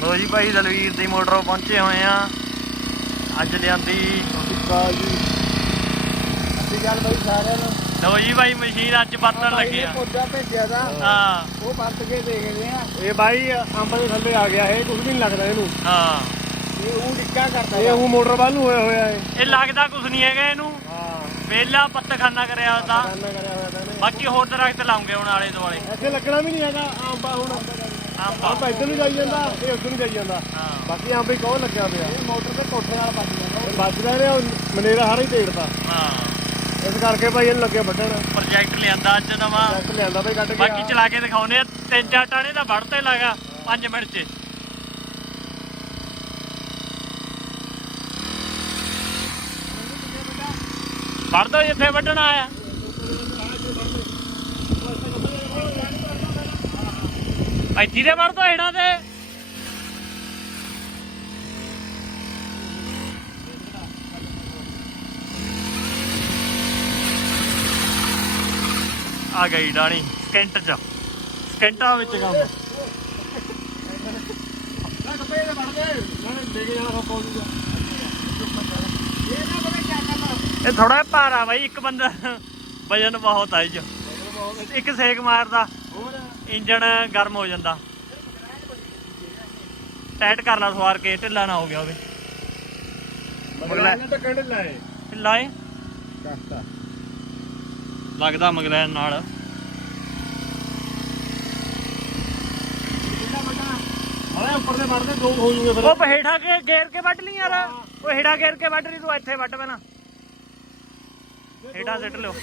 ਲੋ ਜੀ ਭਾਈ ਦਲਵੀਰ ਦੀ ਮੋਟਰੋਂ ਪਹੁੰਚੇ ਹੋਏ ਆ। ਅੱਜ ਲਿਆਂਦੀ ਕਾਲ ਜੀ ਅਸੀਂ ਗੱਲ ਬਈ ਸਾਰਿਆਂ ਨੂੰ ਲੋ ਜੀ ਭਾਈ ਮਸ਼ੀਨ ਅੱਜ ਵਰਤਣ ਲੱਗੇ ਆ। ਪੌਦਾ ਭੇਜਿਆ ਦਾ ਹਾਂ। ਉਹ ਵਰਤ ਕੇ ਦੇਖਦੇ ਆ। ਇਹ ਬਾਈ ਅੰਬ ਦੇ ਥੱਲੇ ਆ ਗਿਆ ਇਹ ਕੁਝ ਵੀ ਨਹੀਂ ਲੱਗਦਾ ਇਹਨੂੰ। ਹਾਂ। ਇਹ ਉਹ ਡਿੱਕਾ ਕਰਦਾ ਇਹ ਉਹ ਮੋਟਰ ਵੱਲ ਨੂੰ ਹੋਇਆ ਹੋਇਆ ਹੈ ਇਹ ਲੱਗਦਾ ਕੁਝ ਨਹੀਂ ਹੈਗਾ ਇਹਨੂੰ। ਹਾਂ। ਵੇਲਾ ਪੱਤਖਾਨਾ ਕਰਿਆ ਹੁੰਦਾ ਕੰਨਾ ਕਰਿਆ ਹੋਇਆ ਤਾਂ ਬਾਕੀ ਹੋਰ ਦਰਖਤ ਲਾਉਂਗੇ ਹੁਣ ਆਲੇ ਦੁਆਲੇ। ਇੱਥੇ ਲੱਗਣਾ ਵੀ ਨਹੀਂ ਹੈਗਾ ਅੰਬਾ ਹੁਣ। ਅੰਬ ਇੱਧਰ ਨੂੰ ਜਾਈ ਜਾਂਦਾ ਇਹ ਉੱਧਰ ਨੂੰ ਜਾਈ ਜਾਂਦਾ। ਬਾਕੀ ਅੰਬ ਹੀ ਕੌਣ ਲੱਗਿਆ ਪਿਆ। ਇਹ ਮੋਟਰ ਤੇ ਕੋਠੇ ਨਾਲ ਵੱਜ ਜਾਂਦਾ ਵੱਜਦਾ ਨੇ ਉਹ ਮਨੇਰਾ ਹਾਰਾ ਹੀ ਤੇੜਦਾ ਹਾਂ। ਇਸ ਕਰਕੇ ਭਾਈ ਇਹਨੂੰ ਲੱਗੇ ਵੱਢਣ। ਪ੍ਰੋਜੈਕਟ ਲਿਆਂਦਾ ਅੱਜ ਨਵਾਂ। ਟਰੱਕ ਲਿਆਂਦਾ ਭਾਈ ਕੱਢ ਕੇ। ਬਾਕੀ ਚਲਾ ਕੇ ਦਿਖਾਉਨੇ ਆ ਤਿੰਨ ਚਾਰ ਟਾਣੇ ਦਾ ਵੜਤੇ ਲੱਗਾ 5 ਮਿੰਟ 'ਚ। ਵੜ ਦੋ ਜਿੱਥੇ ਵੱਢਣਾ ਆਇਆ। ਇੱਥੇ ਦੇ ਵੜ ਦੋ। ਤੇ ਆ ਗਈ ਡਾਣੀ, ਸਕਿੰਟ ਚ। ਸਕਿੰਟਾਂ ਵਿੱਚ ਕੰਮ। ਕੱਪੜੇ ਦੇ ਵੜਦੇ ਨਾਲੇ ਲੈ ਜਾਣਾ ਕੋਲ ਨੂੰ ਇਹ ਨਾ ਪਤਾ ਕੀ ਕਰਨਾ ਇਹ ਥੋੜਾ ਭਾਰਾ ਬਾਈ, ਇੱਕ ਬੰਦਾ ਵਜਨ ਬਹੁਤ ਆ ਇਹ ਇੱਕ ਸੇਕ ਮਾਰਦਾ। ਇੰਜਣ ਗਰਮ ਹੋ ਜਾਂਦਾ। ਟਾਈਟ ਕਰ ਲਾ ਸਵਾਰ ਕੇ ਢਿੱਲਾ ਨਾ ਹੋ ਗਿਆ ਹੋਵੇ। ਮਗਲਾ ਤਾਂ ਕੰਡ ਲਾਏ। ਲਾਏ ਕਸਤਾ ਲੱਗਦਾ ਮਗਲੈਨ ਨਾਲ। ਹਲੇ ਉੱਪਰ ਦੇ ਵੜਦੇ ਦੋ ਹੋ ਜੂਗੇ ਫਿਰ। ਉਹ ਹੇਠਾਂ ਕੇ ਗੇਰ ਕੇ ਵੱਢ ਲਈ ਯਾਰ। ਉਹ ਹੇਠਾਂ ਗੇਰ ਕੇ ਵੱਢ ਲਈ ਤੂੰ ਇੱਥੇ ਵੱਢ ਪੈਣਾ ਹੇਠਾਂ ਸਿੱਟ ਲਿਓ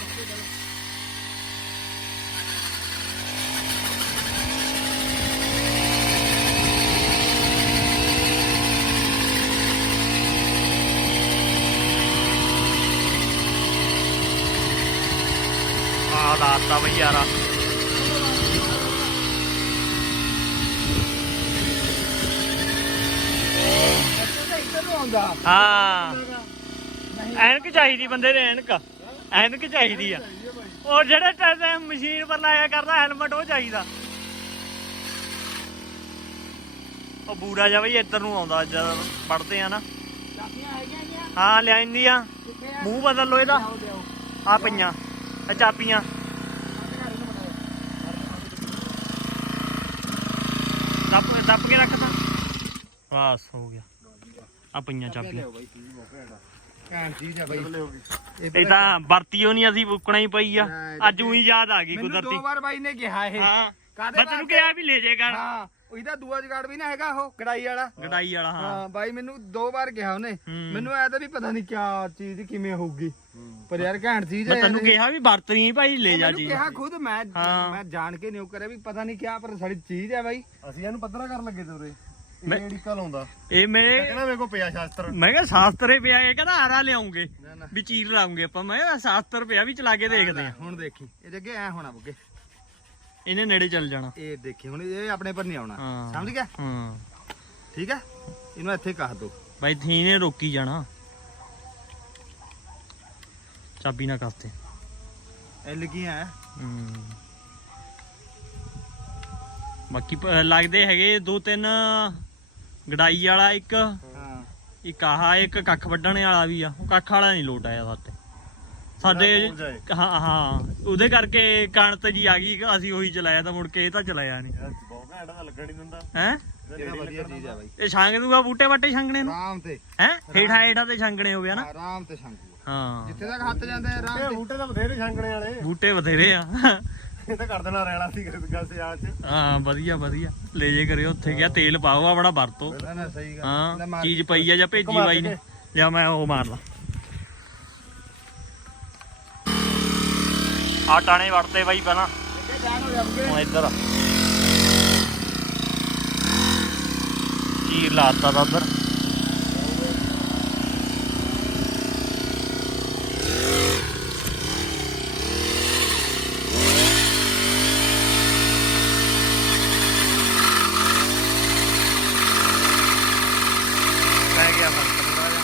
ਆ ਲਾਤਾ ਬਈ ਯਾਰਾ। ਹਾਂ। ਐਨਕ ਚਾਹੀਦੀ ਬੰਦੇ ਨੇ ਐਨਕ। ਐਨਕ ਚਾਹੀਦੀ ਆ। ਉਹ ਜਿਹੜਾ ਟੈਸਟ ਮਸ਼ੀਨ ਪਰ ਲਾਇਆ ਕਰਦਾ ਹੈਲਮਟ ਉਹ ਚਾਹੀਦਾ। ਉਹ ਬੂੜਾ ਜਾ ਬਈ ਇੱਧਰ ਨੂੰ ਆਉਂਦਾ ਜਦ ਪੜਦੇ ਆ ਨਾ। ਹਾਂ ਲਿਆਂਦੀ ਆ? ਮੂੰਹ ਬਦਲ ਲੋ ਇਹਦਾ। ਆ ਪਈਆਂ। ਆ ਚਾਬੀਆਂ। ਦੱਬ ਦੱਬ ਕੇ ਰੱਖਦਾ ਬਸ ਹੋ ਗਿਆ। ਆ ਪਈਆਂ ਚਾਬੀਆਂ। ਚੀਜ਼ ਆ। ਬਾਈ। ਇਹ ਤਾਂ ਵਰਤੀਓ ਨਹੀਂ ਅਸੀਂ ਬੁੱਕਣਾ ਹੀ ਪਈ ਆ। ਅੱਜ ਉਹੀ ਯਾਦ ਆ ਗਈ ਮੈਨੂੰ ਕੁਦਰਤੀ। ਦੋ ਵਾਰ ਬਾਈ ਨੇ ਕਿਹਾ ਇਹ। ਹਾਂ। ਕਾਹਦੇ ਮੈਂ ਤੈਨੂੰ? ਕਿਹਾ ਵੀ ਲੈ ਜੇ ਕਰ। ਹਾਂ। ਉਹਦਾ ਦੂਆ ਜਗਾੜ ਵੀ ਨਾ ਹੈਗਾ ਉਹ ਕੜਾਈ ਵਾਲਾ। ਗਡਾਈ ਵਾਲਾ ਹਾਂ। ਹਾਂ ਬਾਈ ਮੈਨੂੰ ਦੋ ਵਾਰ ਕਿਹਾ ਉਹਨੇ। ਹੂੰ। ਮੈਨੂੰ ਐ ਤਾਂ ਵੀ ਪਤਾ ਨਹੀਂ ਕਿਆ ਚੀਜ਼ ਕਿਵੇਂ ਹੋਊਗੀ। ਪਰ ਯਾਰ ਘੈਂਟ ਚੀਜ਼ ਮੈਂ ਹੈ ਤੈਨੂੰ। ਕਿਹਾ ਵੀ ਵਰਤਣੀ ਭਾਈ ਲੈ ਜਾ ਜੀ। ਕਿਹਾ ਖੁਦ ਮੈਂ ਹਾਂ। ਮੈਂ ਜਾਣ ਕੇ ਨਿਉ ਕਰਿਆ ਵੀ ਪਤਾ ਨਹੀਂ ਕਿਆ ਪਰ ਸਾਡੀ ਚੀਜ਼ ਹੈ ਬਾਈ। ਅਸੀਂ ਇਹਨੂੰ ਪੱਧਰਾ ਕਰਨ ਲੱਗੇ ਤੇ ਉਰੇ। ਮੈਂ- ਇਹ ਢਿੱਕਾ ਲਾਉਂਦਾ ਇਹ ਮੇਰੇ ਕਹਿੰਦਾ ਮੇਰੇ ਕੋ ਪਿਆ ਸ਼ਾਸਤਰ। ਮੈਂ ਕਿਹਾ ਸ਼ਾਸਤਰੇ ਪਿਆ ਇਹ ਕਹਿੰਦਾ ਆਰਾ ਲਿਆਉਂਗੇ। ਨਾ ਨਾ। ਵੀ ਚੀਰ ਲਾਉਂਗੇ ਆਪਾਂ। ਮੈਂ ਕਿਹਾ ਸ਼ਾਸਤਰ ਪਿਆ ਵੀ ਚਲਾ ਕੇ ਦੇਖਦੇ ਆ। ਹੁਣ ਦੇਖੀ। ਇਹ ਜੱਗੇ ਐ ਹੋਣਾ ਬੁੱਗੇ। ਇਹਨੇ ਨੇੜੇ ਚੱਲ ਜਾਣਾ। ਇਹ ਦੇਖੀ ਹੁਣ ਇਹ ਆਪਣੇ ਪਰ ਨਹੀਂ ਆਉਣਾ। ਹਾਂ। ਸਮਝ ਗਿਆ? ਹਾਂ। ਠੀਕ ਹੈ? ਇਹਨੂੰ ਇੱਥੇ ਕੱਸ ਦੋ। ਬਾਈ ਥੀ ਨੇ ਰੋਕੀ ਜਾਣਾ। ਚਾਬੀ ਨਾ ਕੱਸਤੇ ਇਹ ਲੱਗੀ ਹੈ। ਹਮ। ਬਾਕੀ ਪ- ਲੱਗਦੇ ਹੈਗੇ ਦੋ ਤਿੰਨ ਗਡਾਈ ਵਾਲਾ ਇੱਕ। ਹਾਂ। ਇੱਕ ਆਹ ਇੱਕ ਕੱਖ ਵੱਢਣ ਵਾਲਾ ਵੀ ਆ। ਉਹ ਕੱਖ ਵਾਲਾ ਨਹੀਂ ਲੋਟ ਆਇਆ ਸਾਤੇ ਸਾਡੇ। ਹਾਂ ਹਾਂ। ਉਹਦੇ ਕਰਕੇ ਕਣਤ ਜੀ ਆ ਗਈ ਅਸੀਂ ਉਹੀ ਚਲਾਇਆ ਤਾਂ ਮੁੜ ਕੇ ਇਹ ਤਾਂ ਚਲਾਇਆ ਨਹੀਂ। ਬਹੁਤ ਘੈਂਟ ਦਾ ਲੱਗਣ ਨਹੀਂ ਦਿੰਦਾ। ਹੈ? ਇਹ ਵਧੀਆ ਚੀਜ਼ ਹੈ ਬਾਈ। ਇਹ ਛਾਂਗ ਦੂਗਾ ਬੂਟੇ ਬਾਟੇ ਛਾਂਗਣੇ ਨੂੰ? ਆਰਾਮ ਤੇ। ਹੈ? ਹੇਠਾਂ ਹੇਠਾਂ ਤੇ ਛਾਂਗਣੇ ਹੋਵੇ ਨਾ ਆਰਾਮ ਤੇ ਸ਼ੰਕੂ ਹਾਂ। ਜਿੱਥੇ ਤੱਕ ਹੱਥ ਜਾਂਦੇ ਆ ਆਰਾਮ ਤੇ। ਬੂਟੇ ਤਾਂ ਬਥੇਰੇ ਛਾਂਗਣੇ ਵਾਲੇ। ਬੂਟੇ ਬਥੇਰੇ ਆ। ਇਹ ਤਾਂ ਕਰ ਦੇਣਾ ਰੈਲਾ ਸੀ ਗੱਲ ਸਿਆਲ ਚ। ਹਾਂ ਵਧੀਆ ਵਧੀਆ। ਲੈ ਜੇ ਕਰਿਓ ਉੱਥੇ ਗਿਆ ਤੇਲ ਪਾਓ ਆ ਬੜਾ ਵਰਤੋ। ਨਾ ਨਾ ਸਹੀ ਗੱਲ। ਹਾਂ ਚੀਜ਼ ਪਈ ਆ ਜਾਂ ਭੇਜੀ ਬਾਈ ਨੇ। ਜਾਂ ਮੈਂ ਉਹ ਮਾਰ ਆ ਟਾਣੇ ਵੜਤੇ ਬਾਈ ਪਹਿਲਾਂ। ਹੁਣ ਇੱਧਰ। ਚੀਰ ਲਾਤਾ ਦਾ ਉੱਧਰ ਪੈ ਗਿਆ ਫ਼ਰਕ ਥੋੜਾ ਜਿਹਾ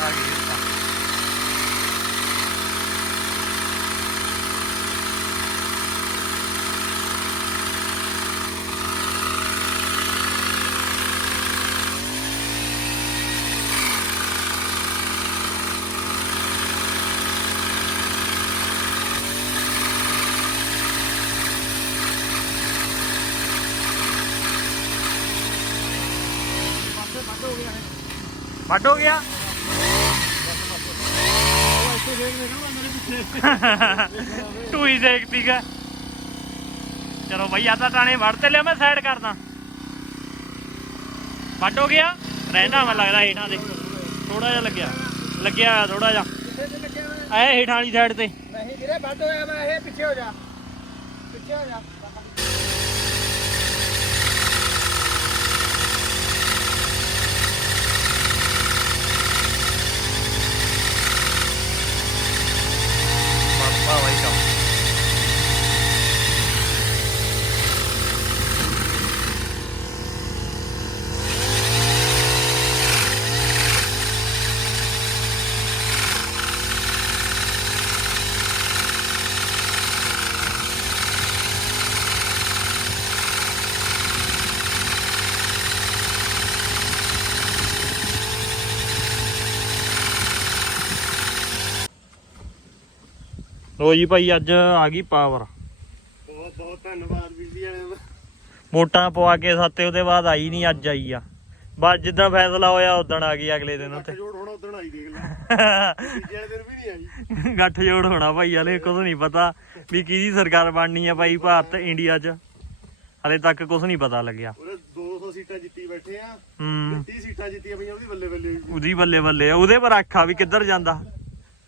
ਆ ਗਈ ਇਹ ਤਾਂ। ਵੱਢ ਹੋ ਗਿਆ। ਉਹ ਇੱਥੇ ਦੇਖਦੀ ਗਾ ਚਲੋ ਬਈ ਆ ਟਾਣੇ ਵੜ ਤੇ ਲਿਆ ਮੈਂ ਸਾਈਡ ਕਰਦਾ। ਵੱਢ ਹੋ ਗਿਆ। ਰਹਿੰਦਾ ਮੈਂ ਲੱਗਦਾ ਹੇਠਾਂ ਦੇ। ਥੋੜਾ ਜਿਹਾ ਲੱਗਿਆ। ਲੱਗਿਆ ਥੋੜਾ ਜਿਹਾ। ਹੋਇਆ? ਐ ਹੇਠਾਂ ਵਾਲੀ ਸਾਈਡ ਤੇ। ਨਹੀਂ ਵੀਰੇ, ਵੱਢ ਹੋਇਆ ਮੈਂ, ਇਹ ਪਿੱਛੇ ਹੋ ਜਾ। ਪਿੱਛੇ ਹੋ ਜਾ। ਬਾਬਾ ਬਾਈ ਲੋ ਜੀ ਭਾਈ ਅੱਜ ਆ ਗਈ ਪਾਵਰ ਬਹੁਤ ਬਹੁਤ ਧੰਨਵਾਦ ਬੀਬੀ ਵਾਲੇ ਦਾ। ਵੋਟਾਂ ਪਵਾ ਕੇ ਸਾਤੇ ਉਹਦੇ ਬਾਅਦ ਆਈ ਨਹੀਂ ਅੱਜ ਆਈ ਆ। ਬਸ ਜਿੱਦਾਂ ਫੈਸਲਾ ਹੋਇਆ ਉਦੋਂ ਆ ਗਈ ਅਗਲੇ ਦਿਨ ਜੋੜ ਹੋਣਾ ਉਦੋਂ ਆਈ ਦੇਖ ਲੈ। ਬੀਬੀ ਵਾਲੇ ਦਿਨ ਵੀ ਨਹੀਂ ਆਈ। ਗੱਠ ਜੋੜ ਹੋਣਾ ਭਾਈ ਹਲੇ ਕੁਝ ਨਹੀਂ ਪਤਾ ਵੀ ਕਿਹਦੀ ਸਰਕਾਰ ਬਣਨੀ ਆ ਭਾਈ ਭਾਰਤ ਇੰਡੀਆ 'ਚ। ਹਲੇ ਤੱਕ ਕੁਝ ਨਹੀਂ ਪਤਾ ਲੱਗਿਆ। ਉਹਨੇ 200 ਸੀਟਾਂ ਜਿੱਤੀ ਬੈਠੇ ਆ। ਹੂੰ। 30 ਸੀਟਾਂ ਜਿੱਤੀਆਂ ਪਈਆਂ ਉਹਦੀ ਬੱਲੇ ਬੱਲੇ। ਉਹਦੀ ਬੱਲੇ ਬੱਲੇ ਉਹਦੇ ਪਰ ਆਖਾ ਵੀ ਕਿੱਧਰ ਜਾਂਦਾ।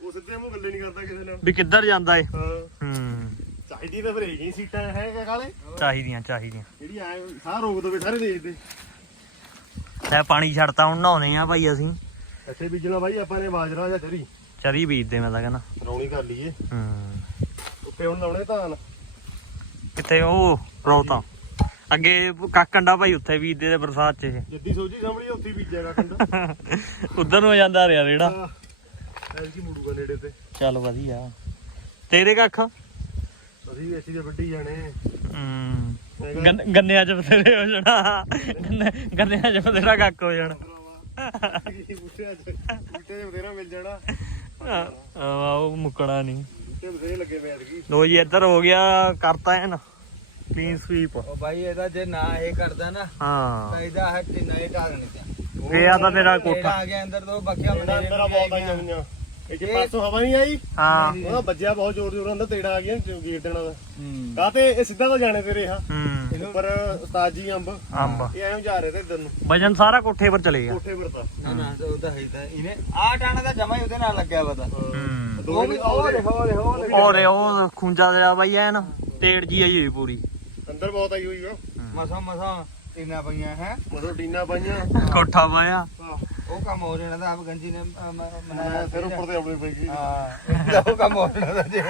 ਉਹ ਸਿੱਧੇ ਮੂੰਹ ਗੱਲੇ ਨਹੀਂ ਕਰਦਾ ਕਿਸੇ ਨਾਲ। ਵੀ ਕਿੱਧਰ ਜਾਂਦਾ ਏ? ਹਾਂ। ਹੂੰ। ਚਾਹੀਦੀ ਤਾਂ ਫਿਰ ਇਹੀ ਸੀਟਾਂ ਹੈ ਕਿ ਕਾਲੇ ਚਾਹੀਦੀਆਂ ਚਾਹੀਦੀਆਂ। ਜਿਹੜੀ ਐ ਸਾਹ ਰੋਕ ਦੋਵੇ ਸਾਰੇ ਦੇਸ਼ ਦੇ। ਲੈ ਪਾਣੀ ਛੱਡਤਾ ਹੁਣ ਨਹਾਉਣੇ ਆ ਭਾਈ ਅਸੀਂ। ਇੱਥੇ ਬੀਜਣਾ ਬਾਈ ਆਪਾਂ ਨੇ ਬਾਜਰਾ ਜਾਂ ਚਰੀ। ਚਰੀ ਬੀਜਦੇ ਮੈਂ ਤਾਂ ਕਹਿੰਦਾ। ਰੌਣੀ ਕਰ ਲਈਏ। ਹੂੰ। ਉੱਤੇ ਹੁਣ ਲਾਉਣੇ ਧਾਨ। ਕਿੱਥੇ ਉਹ? ਰੋਤਾ। ਅੱਗੇ ਕਾਕੰਡਾ ਭਾਈ ਉੱਥੇ ਬੀਜਦੇ ਤੇ ਬਰਸਾਤ 'ਚ ਜਿੱਦੀ ਸੋਚੀ ਸਾਹਮਣੇ ਉੱਥੇ ਹੀ ਬੀਜਿਆਗਾ ਕੰਡਾ। ਉਧਰ ਨੂੰ ਜਾਂਦਾ ਰਿਹਾ ਰੇੜਾ ਐਲਕੀ ਮੁੜੂਗਾ ਨੇੜੇ ਤੇ। ਚੱਲ ਵਧੀਆ। ਤੇਰੇ ਕੱਖ ਅਸੀਂ ਅਸੀਂ ਦੇ ਵੱਡੀ ਜਾਣੇ। ਹੂੰ। ਹੈਗਾ। ਗੰਨ- ਗੰਨਿਆਂ 'ਚ ਬਥੇਰੇ ਹੋ ਜਾਣਾ। ਗੰਨੇ- ਗੰਨਿਆਂ 'ਚ ਬਥੇਰਾ ਕੱਖ ਹੋ ਜਾਣਾ। ਕੀ ਬੂਟੇ ਅੱਜ ਬੂਟੇ ਦੇ ਬਥੇਰਾ ਮਿਲ ਜਾਣਾ। ਆ ਉਹ ਮੁੱਕਣਾ ਨਹੀਂ। ਬੂਟੇ ਬਥੇਰੇ ਲੱਗੇ ਪਏ ਐਤਕੀ। ਲੋ ਜੀ ਇੱਧਰ ਹੋ ਗਿਆ ਕਰਤਾ ਐਨ। ਕਲੀਨ ਸਵੀਪ ਉਹ ਭਾਈ ਇਹਦਾ ਜੇ ਨਾ ਇਹ ਕਰਦਾ ਨਾ ਤਾਂ ਹਾਂ ਇਹਦਾ ਹੱਟ ਨਹੀਂ ਢਾਲਣੀ ਤੇ ਫੇ ਆ ਤਾਂ ਤੇਰਾ ਕੋਠਾ। ਆ ਗਿਆ ਅੰਦਰ ਤੋਂ ਬੱਕਿਆ ਮੰਡੇ ਅੰਦਰ ਆ ਬਹੁਤ ਆਈਆਂ ਹੋਈਆਂ। ਇਹ ਚ ਪਰਸੋਂ ਹਵਾ ਨਹੀਂ ਆਈ? ਹਾਂ। ਉਹਦਾ ਵੱਜਿਆ ਬਹੁਤ ਜ਼ੋਰ ਜ਼ੋਰ ਅੰਦਰ ਤੇੜਾ ਆ ਗਿਆ ਗੇਟ ਦੇਣਾ ਦਾ ਹੂੰ। ਕਾਤੇ ਇਹ ਸਿੱਧਾ ਤਾਂ ਜਾਣੇ ਤੇ ਰਿਹਾ ਹੂੰ। ਉੱਪਰ ਉਸਤਾਦ ਜੀ ਅੰਬ। ਅੰਬ। ਇਹ ਐਂ ਜਾ ਰਹੇ ਤੇ ਇੱਧਰ ਨੂੰ। ਵਜਨ ਸਾਰਾ ਕੋਠੇ ਪਰ ਚਲੇ ਗਿਆ। ਕੋਠੇ ਪਰ ਤਾਂ। ਨਾ ਨਾ ਉਹ ਤਾਂ ਹੈ ਤਾਂ। ਇਹਨੇ ਆ ਟਾਣਾ ਦਾ ਜਮਾ ਹੀ ਉਹਦੇ ਨਾਲ ਲੱਗਿਆ ਵਾ ਤਾਂ। ਹੂੰ। ਉਹ ਵੀ ਉਹ ਦੇਖੋ ਉਹ ਦੇਖੋ ਉਹ ਦੇਖੋ। ਔਰੇ ਉਹ ਖੁੰਜਾ ਜਿਹਾ ਬਾਈ ਐਨ। ਤੇੜ ਜੀ ਆਈ ਹੋਈ ਪੂਰੀ। ਅੰਦਰ ਬਹੁਤ ਆਈ ਹੋਈ ਆ ਮਸਾ ਮਸਾ। ਇੰਨਾ ਪਈਆਂ ਹੈ? ਮਤਲਬ ਟੀਨਾ ਪਾਈਆਂ। ਕੋਠਾ ਪਾਇਆ। ਉਹ ਕੰਮ ਹੋ ਜਾਣਾ ਤਾਂ ਆਪ ਗੰਜੀ ਨੇ ਅਹ, ਮ- ਮਨਾਇਆ ਫਿਰ ਉੱਪਰ ਤੇ ਆਉਣੀ ਪਈ ਗਈ। ਹਾਂ ਉਹ ਕੰਮ ਹੋ ਜਾਣਾ ਤਾਂ ਜੇ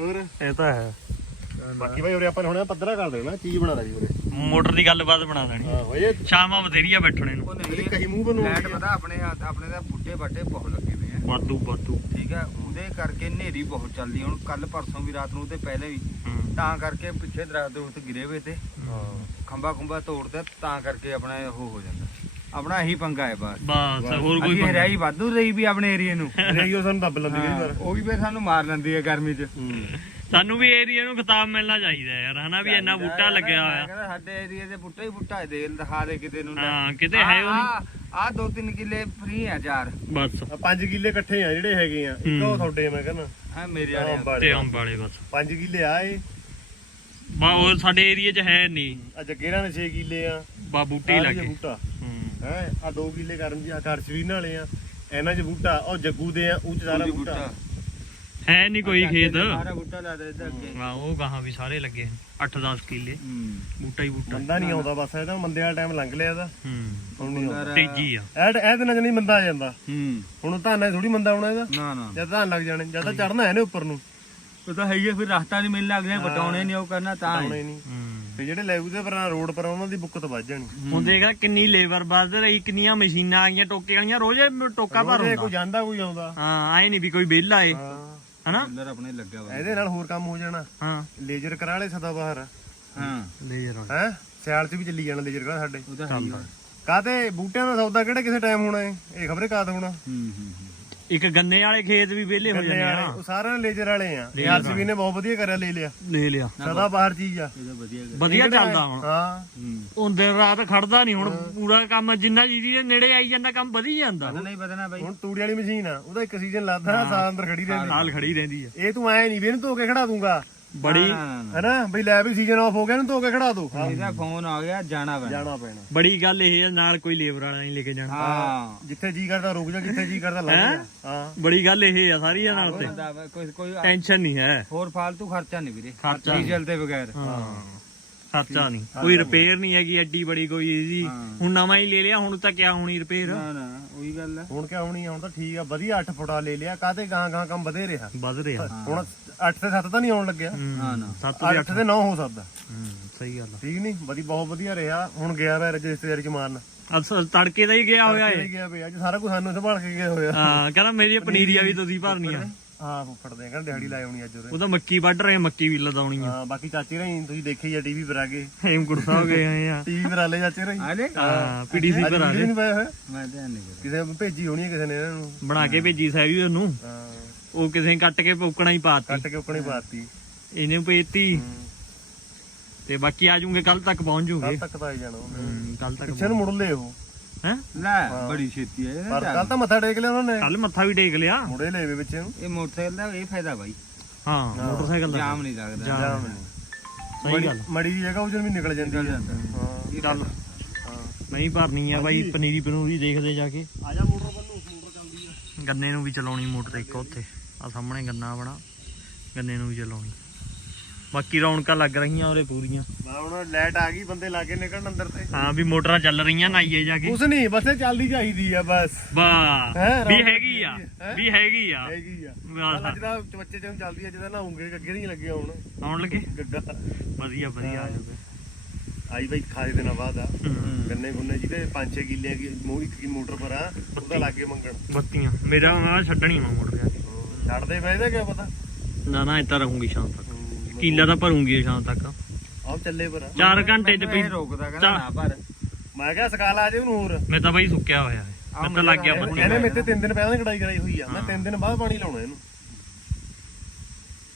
ਹੋਰ? ਇਹ ਤਾਂ ਹੈ। ਬਾਕੀ ਭਾਈ ਉਰੇ ਆਪਾਂ ਨੇ ਹੁਣ ਪੱਧਰਾ ਕਰ ਦੇਣਾ ਚੀਜ਼ ਬਣਾ ਲਈ ਉਰੇ। ਮੋਟਰ ਦੀ ਗੱਲਬਾਤ ਬਣਾ ਦੇਣੀ। ਹਾਂ ਓਏ ਸ਼ਾਮਾਂ ਬਥੇਰੀਆਂ ਬੈਠਣੇ ਨੂੰ। ਉਹ ਜਿਹੜੀ ਨਹੀਂ ਕਹੀ ਮੂੰਹ ਬਣਾਉਣੀ ਲੈਟ ਪਤਾ ਆਪਣੇ ਹੱਥ ਆਪਣੇ ਦਾ ਬੁੱਢੇ ਬਾਟੇ ਬਹੁਤ ਲੱਗੇ। ਵਾਧੂ ਵਾਧੂ। ਠੀਕ ਹੈ ਉਹਦੇ ਕਰਕੇ ਹਨੇਰੀ ਬਹੁਤ ਚੱਲਦੀ ਹੁਣ ਕੱਲ ਪਰਸੋਂ ਵੀ ਰਾਤ ਨੂੰ ਤੇ ਪਹਿਲੇ ਵੀ। ਹੂੰ। ਤਾਂ ਕਰਕੇ ਪਿੱਛੇ ਦਰਖਤ ਦਰਖਤ ਗਿਰੇ ਹੋਏ ਤੇ। ਹਾਂ। ਖੰਭਾ ਖੁੰਭਾ ਤੋੜਦਾ ਤਾਂ ਕਰਕੇ ਆਪਣਾ ਇਹ ਉਹ ਹੋ ਜਾਂਦਾ। ਆਪਣਾ ਇਹੀ ਪੰਗਾ ਹੈ ਬਸ। ਬਸ ਹੋਰ ਕੋਈ ਅਸੀਂ ਹਰਿਆਈ ਵਾਧੂ ਰਹੀ ਵੀ ਆਪਣੇ ਏਰੀਏ ਨੂੰ। ਰੇਡੀਓ ਸਾਨੂੰ ਦੱਬ ਲੈਂਦੀ ਕਈ ਵਾਰ ਉਹ ਵੀ ਫਿਰ ਸਾਨੂੰ ਮਾਰ ਲੈਂਦੀ ਹੈ ਗਰਮੀ 'ਚ। ਸਾਨੂੰ ਵੀ ਏਰੀਆ ਨੂੰ ਖਿਤਾਬ ਮਿਲਣਾ ਚਾਹੀਦਾ ਯਾਰ ਹਨਾ ਵੀ ਇੰਨਾ ਬੂਟਾ ਲੱਗਿਆ ਹੋਇਆ। ਕਹਿੰਦਾ ਸਾਡੇ ਏਰੀਏ 'ਚ ਬੂਟਾ ਹੀ ਬੂਟਾ ਦੇ ਦਿਖਾ ਦੇ ਕਿਤੇ ਨੂੰ ਹਾਂ, ਕਿਤੇ ਹੈ ਉਹ ਨਹੀਂ। ਆ ਦੋ ਤਿੰਨ ਕਿੱਲੇ ਫ੍ਰੀ ਆ ਚਾਰ। ਬਸ। ਪੰਜ ਕਿੱਲੇ ਇਕੱਠੇ ਆ ਜਿਹੜੇ ਹੈਗੇ ਆ ਇੱਕ ਉਹ ਤੁਹਾਡੇ ਮੈਂ ਕਹਿੰਦਾ। ਹਾਂ ਮੇਰੇ ਆਹ ਵਾਲੇ ਅੰਬ ਆ। ਵਾਲੇ ਤੇ ਅੰਬ ਵਾਲੇ ਬਸ। ਪੰਜ ਕਿੱਲੇ ਆ ਇਹ। ਬਾ ਉਹ ਸਾਡੇ ਏਰੀਆ 'ਚ ਹੈ ਨਹੀਂ। ਆ ਜੱਗੇਰਾਂ ਦੇ 6 ਕਿੱਲੇ ਆ। ਬਾ ਬੂਟੇ ਹੀ ਲੱਗੇ। ਬੂਟਾ। ਹੂੰ। ਆ 2 ਕਿੱਲੇ ਕਰਨ ਜੀ ਆ ਕਰਸ਼ਵੀਨ ਵਾਲੇ ਆ। ਇਹਨਾਂ 'ਚ ਬੂਟਾ ਉਹ ਜੱਗੂ ਦੇ ਆ ਉਹ 'ਚ ਸਾਰਾ ਬੂਟਾ। ਹੈ ਨਹੀਂ ਕੋਈ ਖੇਤ। ਸਾਰਾ ਬੂਟਾ ਲਾ ਦੇ ਇੱਧਰ ਅੱਗੇ। ਹਾਂ ਉਹ ਗਾਹਾਂ ਵੀ ਸਾਰੇ ਲੱਗੇ 8-10 ਕਿੱਲੇ। ਬੂਟਾ ਹੀ ਬੂਟਾ। ਮੰਦਾ ਨਹੀਂ ਆਉਂਦਾ ਬਸ ਇਹਦਾ ਮੰਦੇ ਵਾਲਾ ਟਾਈਮ ਲੰਘ ਲਿਆ ਇਹਦਾ। ਹੂੰ। ਹੁਣ ਨਹੀਂ ਆਉਂਦਾ। ਤੇਜੀ ਆ। ਐਡ ਇਹ ਦਿਨਾਂ 'ਚ ਨਹੀਂ ਮੰਦਾ ਆ ਜਾਂਦਾ। ਹੂੰ। ਹੁਣ ਧਾਨਾਂ ਥੋੜੀ ਮੰਦਾ ਆਉਣਾ ਇਹਦਾ। ਨਾ ਨਾ। ਜਦ ਧਾਨ ਲੱਗ ਜਾਣੇ ਜਦ ਤਾਂ ਚੜਨਾ ਹੈ ਨੇ ਉੱਪਰ ਨੂੰ। ਉਹ ਤਾਂ ਹੈ ਫਿਰ ਰਸਤਾ ਨਹੀਂ ਮਿਲਣ ਲੱਗ ਪਟਾਉਣੇ ਨਹੀਂ ਉਹ ਕਰਨਾ ਤਾਂ ਆਉਣੇ ਨਹੀਂ। ਹੂੰ। ਤੇ ਜਿਹੜੇ ਲੈਵੂ ਦੇ ਪਰ ਰੋਡ ਪਰ ਉਹਨਾਂ ਦੀ ਬੁੱਕਤ ਵੱਜ ਜਾਣੀ। ਹੁਣ ਦੇਖ ਕਿੰਨੀ ਲੇਬਰ ਵੱਧ ਰਹੀ ਕਿੰਨੀਆਂ ਮਸ਼ੀਨਾਂ ਆ ਗਈਆਂ ਟੋਕੇ ਵਾਲੀਆਂ ਰੋਜ਼ ਟੋਕਾ ਭਰ ਹੁੰਦਾ। ਕੋਈ ਜਾਂਦਾ ਕੋਈ ਆਉਂਦਾ। ਹਾਂ ਆਏ ਨਹੀਂ ਵੀ ਕੋਈ ਵਿਹਲਾ ਏ। ਹਾਂ। ਹਨਾ? ਅੰਦਰ ਆਪਣੇ ਲੱਗਿਆ ਵਾ ਇਹਦੇ ਨਾਲ ਹੋਰ ਕੰਮ ਹੋ ਜਾਣਾ। ਹਾਂ। ਲੇਜ਼ਰ ਕਰਾ ਲੈ ਸਦਾ ਬਾਹਰ। ਹਾਂ। ਲੇਜ਼ਰ ਹੈ? ਸਿਆਲ 'ਚ ਵੀ ਚੱਲੀ ਜਾਣਾ ਲੇਜ਼ਰ ਕਰਾ ਸਾਡੇ। ਉਹ ਤਾਂ ਹੈ ਹੀ ਆ। ਕਾਤੇ ਬੂਟਿਆਂ ਦਾ ਸੌਦਾ ਕਿਹੜਾ ਕਿਸੇ ਟਾਈਮ ਹੋਣਾ ਹੈ ਇਹ ਖਬਰੇ ਕਾਦ ਹੋਣਾ? ਹੂੰ ਹੂੰ। ਇੱਕ ਗੰਨੇ ਵਾਲੇ ਖੇਤ ਵੀ ਵਿਹਲੇ ਹੋ ਗੰਨੇ ਜਾਂਦੇ ਵਾਲੇ ਆ ਉਹ ਸਾਰਿਆਂ ਨੇ ਲੇਜਰ ਵਾਲੇ ਆ। ਆਰਸੀਬੀ ਨੇ ਬਹੁਤ ਵਧੀਆ ਕਰਿਆ ਲੈ ਲਿਆ। ਲੈ ਲਿਆ। ਸਦਾ ਬਾਹਰ ਚੀਜ਼ ਆ। ਇਹਦਾ ਵਧੀਆ ਵਧੀਆ ਚੱਲਦਾ ਹੁਣ ਹਾਂ। ਹੁਣ ਦਿਨ ਰਾਤ ਖੜਦਾ ਨਹੀਂ ਹੁਣ ਪੂਰਾ ਕੰਮ ਜਿੰਨਾ ਜੀਦੀ ਦੇ ਨੇੜੇ ਆਈ ਜਾਂਦਾ ਕੰਮ ਵਧੀ ਜਾਂਦਾ। ਨਹੀਂ ਬਦਨਾ ਬਾਈ। ਹੁਣ ਤੂੜੀ ਵਾਲੀ ਮਸ਼ੀਨ ਆ ਉਹਦਾ ਇੱਕ ਸੀਜ਼ਨ ਲੱਗਦਾ ਸਾਲ ਅੰਦਰ ਖੜੀ ਰਹਿੰਦੀ ਨਾਲ ਖੜੀ ਰਹਿੰਦੀ ਆ। ਇਹ ਤੂੰ ਐ ਨਹੀਂ ਵੀ ਇਹਨੂੰ ਧੋ ਕੇ ਖੜਾ ਦੂੰਗਾ। ਬੜੀ ਹੈਨਾ? ਬਈ ਲੈ ਵੀ ਸੀਜ਼ਨ ਆਫ ਹੋ ਗਿਆ ਇਹਨੂੰ ਧੋ ਕੇ ਖੜਾ ਦੋ। ਇਹਦਾ ਫੋਨ ਆ ਗਿਆ ਜਾਣਾ ਪੈਣਾ। ਜਾਣਾ ਪੈਣਾ। ਬੜੀ ਗੱਲ ਇਹ ਨਾਲ ਕੋਈ ਲੇਬਰ ਵਾਲਾ ਨਹੀਂ ਲੈ ਕੇ ਜਾਣਾ। ਹਾਂ। ਜਿੱਥੇ ਜੀ ਕਰਦਾ ਰੁਕ ਜਾ ਜਿੱਥੇ ਜੀ ਕਰਦਾ ਲੱਗ ਜਾ। ਹਾਂ। ਬੜੀ ਗੱਲ ਇਹ ਆ ਸਾਰੀਆਂ ਨਾਲ ਤੇ। ਕੋਈ ਕੋਈ ਟੈਨਸ਼ਨ ਨਹੀਂ ਹੈ। ਹੋਰ ਫਾਲਤੂ ਖਰਚਾ ਨਹੀਂ ਵੀਰੇ। ਡੀਜ਼ਲ ਤੇ ਬਗੈਰ। ਹਾਂ। ਖਰਚਾ ਨਹੀਂ। ਕੋਈ ਰਿਪੇਅਰ ਨਹੀਂ ਹੈਗੀ ਐਡੀ ਬੜੀ ਕੋਈ ਹਾਂ। ਹੁਣ ਨਵਾਂ ਹੀ ਲੈ ਲਿਆ ਹੁਣ ਤਾਂ ਕਿਆ ਹੋਣੀ ਰਿਪੇਅਰ ਨਾ ਨਾ ਉਹੀ ਗੱਲ ਹੈ ਹੁਣ ਕਿਆ ਹੋਣੀ ਹੁਣ ਤਾਂ ਠੀਕ ਆ ਵਧੀਆ 8 ਫੁੱਟਾ ਲੈ ਲਿਆ ਕਾਤੇ ਗਾਂ ਗਾਂ ਕੰਮ ਵਧੇ ਰਿਹਾ। ਵੱਧ ਰਿਹਾ। ਹੁਣ 8 ਤੇ 7 ਤਾਂ ਨਹੀਂ ਆਉਣ ਲੱਗਿਆ। ਨਾ। ਨਾ 7 8 ਤੇ 9 ਹੋ ਸਕਦਾ। ਹੂੰ ਸਹੀ ਗੱਲ ਠੀਕ ਨਹੀਂ? ਵਧੀ ਬਹੁਤ ਵਧੀਆ ਰਿਹਾ। ਹੁਣ ਗਿਆ ਮੈਂ ਰਜਿਸਟਰੀ ਚ ਮਾਰਨ। ਅਸਲ ਤੜਕੇ ਦਾ ਹੀ ਗਿਆ ਹੋਇਆ ਏ ਗਿਆ ਪਿਆ। ਅੱਜ ਸਾਰਾ ਕੁਝ ਸਾਨੂੰ ਸੰਭਾਲ ਕੇ ਗਿਆ ਹੋਇਆ। ਹਾਂ ਕਹਿੰਦਾ ਮੇਰੀ ਪਨੀਰੀਆ ਵੀ ਤੁਸੀਂ ਭਰਨੀ ਆ। ਹਾਂ ਫੁੱਫੜਦੇ ਕਹਿੰਦੇ ਦਿਹਾੜੀ ਲਾਈ ਆਉਣੀ ਅੱਜ ਉਰੇ। ਉਹ ਤਾਂ ਮੱਕੀ ਵੱਢ ਰਹੇ ਆ, ਮੱਕੀ ਵੀ ਲਦਾਉਣੀ ਆ। ਹਾਂ ਬਾਕੀ ਚਾਚੇ ਰਹੀ ਤੁਸੀਂ ਦੇਖੀ ਆ ਟੀਵੀ ਪਰ ਆ ਗਏ ਹੇਮਕੁੰਟ ਸਾਹਿਬ ਗਏ ਆ। ਟੀਵੀ ਪਰ ਆ ਲੈ ਚਾਚੇ ਰਹੀ। ਆਲੇ ਹਾਂ। ਪੀਡੀਸੀ ਪਰ ਆ ਵੀਡੀਓ ਨਹੀਂ ਪਾਇਆ ਹੋਇਆ? ਮੈਂ ਧਿਆਨ ਨਹੀਂ ਕਿਸੇ ਨੂੰ ਭੇਜੀ ਹੋਣੀ ਹੈ ਕਿਸੇ ਨੇ ਇਹਨਾਂ ਨੂੰ। ਬਣਾ ਕੇ ਭੇਜੀ ਸਹਿਬੀ ਉਹਨੂੰ। ਹਾਂ। ਉਹ ਕਿਸੇ ਨੇ ਕੱਟ ਕੇ ਪੋਕਣਾ ਹੀ ਪਾਤੀ। ਕੱਟ ਕੇ ਉੱਕਣੀ ਪਾਤੀ। ਇਹਨੇ ਭੇਜਤੀ ਤੇ ਬਾਕੀ ਆ ਜੂਗੇ ਕੱਲ ਤੱਕ ਪਹੁੰਚ ਕੱਲ ਜੂਗੇ ਤੱਕ ਤਾਂ ਆਈ ਜਾਣਾ ਉਹਨੇ। ਕੱਲ ਤੱਕ ਪਿੱਛੇ ਨੂੰ ਮੁੜ ਲਏ ਉਹ। ਹੈ? ਲੈ ਬੜੀ ਛੇਤੀ ਹੈ ਪਰ ਕੱਲ ਤਾਂ ਮੱਥਾ ਟੇਕ ਲਿਆ ਉਹਨਾਂ। ਨੇ ਕੱਲ ਮੱਥਾ ਵੀ ਟੇਕ ਲਿਆ। ਮੁੜੇ ਲਏ ਵੇ ਪਿੱਛੇ ਨੂੰ ਇਹ ਮੋਟਰਸਾਈਕਲ ਦਾ ਇਹ ਫਾਇਦਾ ਬਾਈ। ਹਾਂ ਮੋਟਰਸਾਈਕਲ ਦਾ ਜਾਮ ਨਹੀਂ ਲੱਗਦਾ। ਜਾਮ ਜਾਮ ਨਹੀਂ। ਸਹੀ ਗੱਲ। ਮੜੀ ਦੀ ਜਗ੍ਹਾ ਉਹ ਜਨ ਵੀ ਨਿਕਲ ਜਾਂਦੀ ਨਿਕਲ ਹੈ ਜਾਂਦਾ। ਹਾਂ। ਇਹ ਚੱਲ। ਹਾਂ ਨਹੀਂ ਭਰਨੀ ਆ ਬਾਈ ਪਨੀਰੀ ਪਨੂਰੀ ਦੇਖਦੇ ਜਾ ਕੇ। ਆ ਜਾ ਮੋਟਰ ਬੰਨੂ ਮੋਟਰ ਚੱਲਦੀ ਆ। ਗੰਨੇ ਨੂੰ ਵੀ ਚਲਾਉਣੀ ਮੋਟਰ ਇੱਕ ਉੱਥੇ। ਆ ਸਾਹਮਣੇ ਗੰਨਾ ਆਪਣਾ ਗੰਨੇ ਨੂੰ ਵੀ ਚਲਾਉਣੀ ਬਾਕੀ ਰੌਣਕਾਂ ਲੱਗ ਰਹੀਆਂ ਉਰੇ ਪੂਰੀਆਂ। ਮੈਂ ਹੁਣ ਲਾਈਟ ਆ ਗਈ ਬੰਦੇ ਲਾਗੇ ਨਿਕਲਣ ਅੰਦਰ ਤੇ। ਹਾਂ ਵੀ ਮੋਟਰਾਂ ਚੱਲ ਰਹੀਆਂ ਨਾਈਏ ਜਾ ਕੇ। ਕੁਛ ਨਹੀਂ ਬਸ ਇਹ ਚੱਲਦੀ ਚਾਹੀਦੀ ਆ ਬਸ। ਵਾਹ ਹੈਂ, ਵੀ ਰੌਣਕ ਹੈਗੀ ਆ? ਵੀ ਹੈਗੀ ਆ। ਹੈਗੀ ਆ। ਵਾਹ। ਅੱਜ ਦਾ ਬੱਚੇ ਜਦੋਂ ਚੱਲਦੀ ਆ ਜਿਹਦਾ ਨਾਉਂਗੇ ਗੱਗੇ ਨਹੀਂ ਲੱਗਿਆ ਹੁਣ। ਆਉਣ ਲੱਗੇ? ਗੱਗਾ ਵਧੀਆ ਵਧੀਆ ਆ ਆਈ ਬਈ ਖਾਏ ਦਿਨਾਂ ਬਾਅਦ ਆ। ਹੂੰ। ਗੰਨੇ ਗੁੰਨੇ ਜਿਹਦੇ 5-6 ਕਿੱਲੇ ਦੀ ਮੂੰਹ ਇੱਕ ਕੀ ਮੋਟਰ ਪਰ ਆ ਉਹਦਾ ਲਾਗੇ ਮੰਗਣ। ਬੱਤੀਆਂ। ਮੇਰਾ ਮੈਂ ਛੱਡਣੀ ਮੈਂ ਮੋੜ ਗਿਆ ਪਏ ਇਹਦਾ ਕੀ ਪਤਾ? ਨਾ ਨਾ ਇੱਦਾਂ ਰਹੂੰਗੀ ਸ਼ਾਮ ਤੱਕ। ਕੀਲਾ ਤਾਂ ਭਰੂੰਗੀ ਸ਼ਾਮ ਤੱਕ। ਆਹ ਚੱਲੇ ਪਰ। 4 ਘੰਟੇ ਚ ਪਈ। ਰੋਕਦਾ ਕਹਿੰਦਾ ਨਾ ਪਰ ਮੈਂ ਕਿਹਾ ਸਕਾਲ ਆ ਜੇ ਉਹਨੂੰ ਹੋਰ। ਮੈਂ ਤਾਂ ਬਾਈ ਸੁੱਕਿਆ ਹੋਇਆ ਹੈ। ਮੈਂ ਤਾਂ ਲੱਗ ਗਿਆ ਬੱਤੀ ਇਹਨੇ ਮੇਰੇ ਤੇ ਤਿੰਨ ਦਿਨ ਪਹਿਲਾਂ ਹੀ ਕਢਾਈ ਕਰਾਈ ਹੋਈ ਆ। ਮੈਂ ਤਿੰਨ ਦਿਨ ਬਾਅਦ ਪਾਣੀ ਲਾਉਣਾ ਇਹਨੂੰ।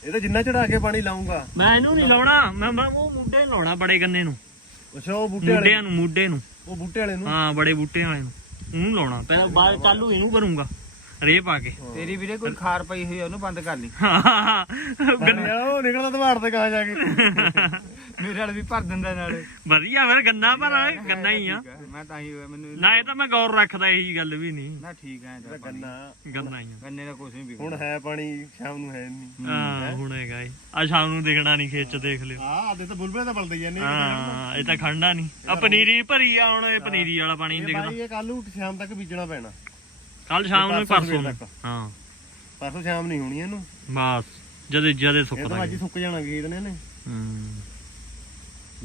ਇਹ ਤਾਂ ਜਿੰਨਾ ਚੜਾ ਕੇ ਪਾਣੀ ਲਾਉਂਗਾ ਮੈਂ ਇਹਨੂੰ ਨਹੀਂ ਲਾਉਣਾ। ਮੈਂ ਮੈਂ ਉਹ ਮੁੱਢੇ ਨੂੰ ਲਾਉਣਾ ਬੜੇ ਗੰਨੇ ਨੂੰ। ਅੱਛਾ ਉਹ ਬੂਟੇ ਵਾਲੇ ਮੁੱਢਿਆਂ ਨੂੰ ਮੁੱਢੇ ਨੂੰ। ਉਹ ਬੂਟੇ ਵਾਲੇ ਨੂੰ? ਹਾਂ ਬੜੇ ਬੂਟਿਆਂ ਵਾਲੇ ਨੂੰ। ਉਹਨੂੰ ਲਾਉਣਾ। ਪਹਿਲਾਂ ਬਾਅਦ ਚਾਲੂ ਇਹਨੂੰ ਭਰੂੰਗਾ। ਰੇ ਪਾ ਕੇ। ਤੇਰੀ ਵੀਰੇ ਕੋਈ ਖਾਰ ਪਈ ਹੋਈ ਆ ਉਹਨੂੰ ਬੰਦ ਕਰ ਲਈ। ਗੰਨੇ ਉਹ ਨਿਕਲਦਾ ਦਵਾੜ ਤੇ ਕਹਾਂ ਜਾ ਕੇ। ਮੇਰੇ ਵਾਲ ਵੀ ਭਰ ਦਿੰਦਾ ਨਾਲੇ। ਵਧੀਆ ਫਿਰ ਗੰਨਾ ਪਰ ਗੰਨਾ ਹੀ ਆ। ਆ, ਮੈਂ ਤਾਂ ਹੀ ਹੋਇਆ ਮੈਨੂੰ ਨਾ ਇਹ ਤਾਂ ਮੈਂ ਗੌਰ ਰੱਖਦਾ ਇਹੀ ਗੱਲ ਵੀ ਨਹੀਂ। ਨਾ ਠੀਕ ਹੈ ਤਾਂ ਪਾਣੀ। ਗੰਨਾ। ਗੰਨਾ ਹੀ ਆ। ਗੰਨੇ ਦਾ ਕੁਝ ਨਹੀਂ ਵਿਕਦਾ ਹੁਣ ਹੈ ਪਾਣੀ ਸ਼ਾਮ ਨੂੰ ਹੈ ਨਹੀਂ। ਹਾਂ ਹੁਣ ਹੈਗਾ ਆ ਸ਼ਾਮ ਨੂੰ ਦੇਖਣਾ ਨਹੀਂ ਖੇਤ ਚ ਦੇਖ ਲਿਓ। ਆਹ ਆਦੇ ਤਾਂ ਬੁਲਬੁਲੇ ਤਾਂ ਬਲਦੇ ਜਾਂਦੇ ਆ। ਹਾਂ ਇਹ ਤਾਂ ਖੜਨਾ ਨਹੀਂ। ਆ ਪਨੀਰੀ ਭਰੀ ਆ ਹੁਣ ਇਹ ਪਨੀਰੀ ਵਾਲਾ ਪਾਣੀ ਨਹੀਂ ਦਿਖਦਾ। ਇਹ ਕੱਲ ਨੂੰ ਸ਼ਾਮ ਤੱਕ ਬੀਜਣਾ ਪੈਣਾ। ਕੱਲ ਸ਼ਾਮ ਨੂੰ ਹੀ ਪਰਸੋਂ ਨੂੰ। ਹਾਂ। ਪਰਸੋਂ ਸ਼ਾਮ ਨਹੀਂ ਹੋਣੀ ਇਹਨੂੰ। ਬਸ ਜਦੇ ਜਦੇ ਇਹ ਸੁੱਕਦਾ ਤਾਂ ਅੱਜ ਹੀ ਸੁੱਕ ਜਾਣਾ ਗੇਦ ਨੇ ਨੇ ਹੂੰ।